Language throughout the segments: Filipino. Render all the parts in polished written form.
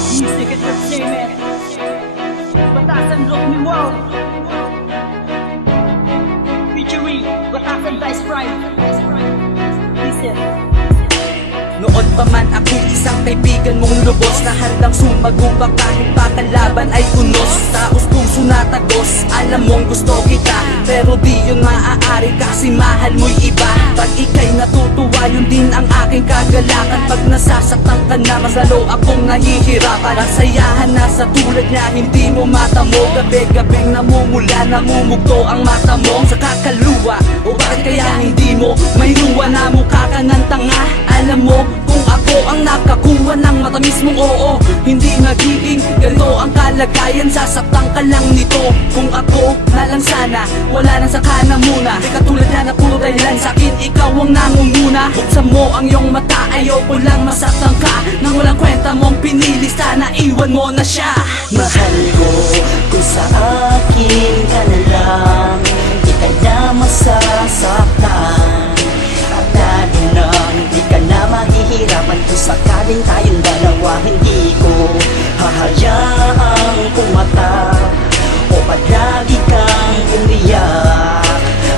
Music Entertainment, Batasan Rock Me World, featuring Batasan Dice Prime. Listen. Noon pa man ako'y isang kaibigan mong lubos na handang sumagubak kahit pa kalaban ay unos. Taos puso na tagos, alam mong gusto kita, pero di yun maaari kasi mahal mo'y iba. Pag ika'y natutuwa, yun din ang aking kagalakan. Pag nasasaktan ka na, mas lalo akong nahihirapan. Nasayahan na sa tulad niya, hindi mo matamo. Gabi-gabing namumula, namumugto ang mata mo sa kakaluwa. O bakit kaya hindi mo may luwa na mukha ka ng tanga? Alam mo, kung ako ang nakakuha ng matamis mong oo, hindi nagiging ganito ang kalagayan. Sasaktan ka lang nito. Kung ako na lang sana, wala nang sakana muna. Di katulad na na puro dahilan sa'kin, ikaw ang nangunguna. Buksan mo ang iyong mata, ayoko lang masaktan ka. Nang walang kwenta mong pinili, sana iwan mo na siya. Mahal ko, kung sa akin ka na lang, di ka na masasaktan. At lalo na hindi ka na mahihirapan kung sakaling tayong dalawa. Hindi ko hahayaang pumatak o palagi kang umiyak.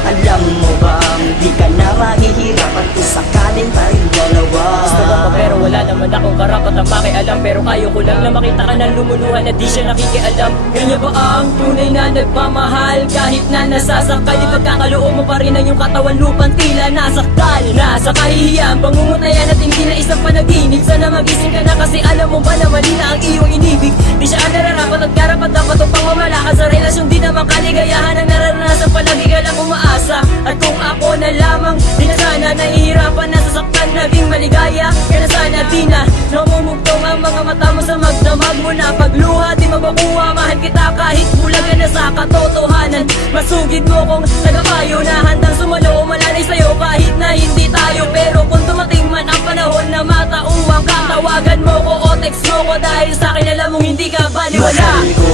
Alam mo bang di ka na mahihirapan kung sakaling tayong dalawa. Gusto ko pa pero wala naman akong karapat na makialam. Pero kayo ko lang na makita ka ng lumuluhan na di siya nakikialam. Ganyan ba ang tunay na nagmamahal? Kahit na nasasakal, di pagkakaloob mo pa rin ang iyong katawan lupang tila nasaktal. Nasa kahihiyan, pangungutayan at hindi na isang panaginip. Sana magising ka na kasi alam mo ba na mali na ang iyong inibig. Di siya ang nararapat at karapat dapat o pangmamalakas sa relasyon. Di naman kaligayahan ang nararanasan, palagi ka lang umaasa. At kung ako na lamang, di na sana nahihirapan, nasasaktan, naging maligaya. Kaya na sana di na namumugtong ang mga mata mo sa magdamag mo na pagluha. Di mabakuha, mahal kita kahit bulag ka na sa katotohanan. Masugid mo kung tagapayo na handang sumalo o malalay sa'yo kahit na hindi tayo. Pero kung dumating man ang panahon na matauwang ka, tawagan mo ko o text mo ko dahil sa'kin alam mong hindi ka baliwala. Mahal ko,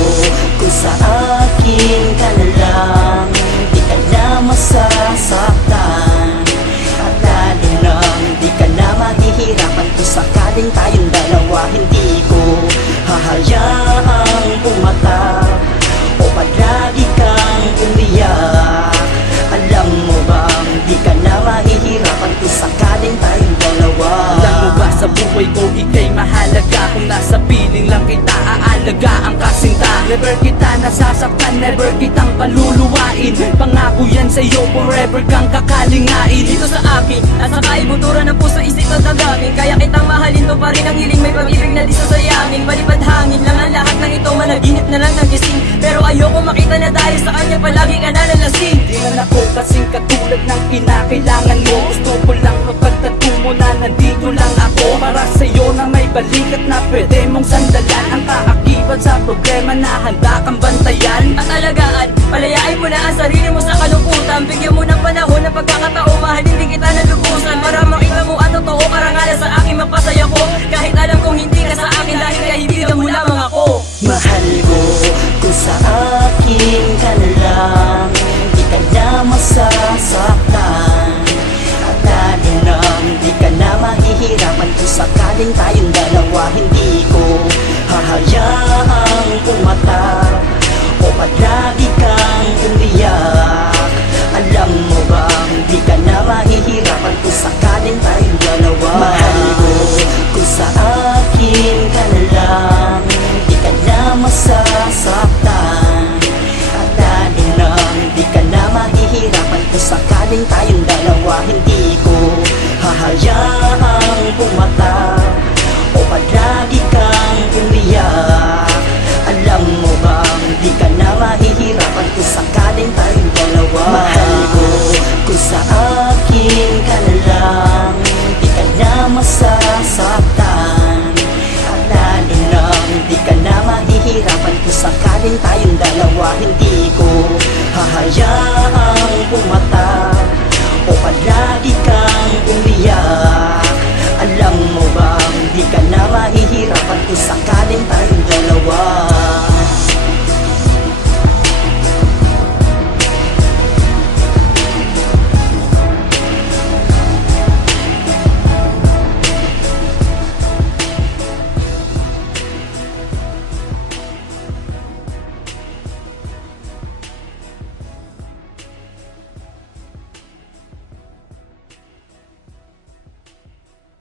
kung sa akin ka na lang, di ka na masasaktan. At lalo na di ka na mahihirapan kung sakaling tayong dalawa. Hindi ko hahayaang pumatak o palagi kang umiyak. Alam mo bang di ka na mahihirapan kung sakaling tayong dalawa. Alam mo ba sa buhay ko ika'y mahalaga? Kung nasa piling lang kita aalaga ang kasinta. Never kita nasasaktan, never kitang paluluwain. Pangako yan sa'yo, forever kang kakalingain. Dito sa akin, nasa kaibuturan ng puso, isip at damdamin. Kaya kitang mahalin mo pa rin ang hiling, may pag-ibig na di sasayangin. Malipad hangin lang ang lahat ng ito, managinip na lang ng gising. Pero ayoko makita na dahil sa kanya palagi ka na nalasing. Di man ako kasing katulad ng kinakailangan mo. Gusto ko lang mapagtanto mo na nandito lang ako para sa'yo na may balikat na pwede mong sandalan. Ang kaakibat sa problema na handa kang bantayan At alagaan, palayain mo na ang sarili mo sa kalungkutan. Bigyan mo ng panahon na pagkakatao, mahalin din kita na lubusan. Para makita mo ang totoo, karangalan sa akin mapasaya ko. Kahit alam kong hindi ka sa akin dahil kaibigan mo lamang ako. Mahal ko, kung sa akin ka na lang, di ka na masasaktan. At lalo na di ka na mahihirapan kung sakaling tayong dalawa. Hindi ko hahayaang pumatak o palagi kang umiyak. Alam mo bang di ka na mahihirapan kung sakaling tayong dalawa. Mahal ko, kung sa akin ka na lang, di ka na masasaktan. At lalo na di ka na mahihirapan kung sakaling tayong dalawa. Hindi ko hahayaang pumatak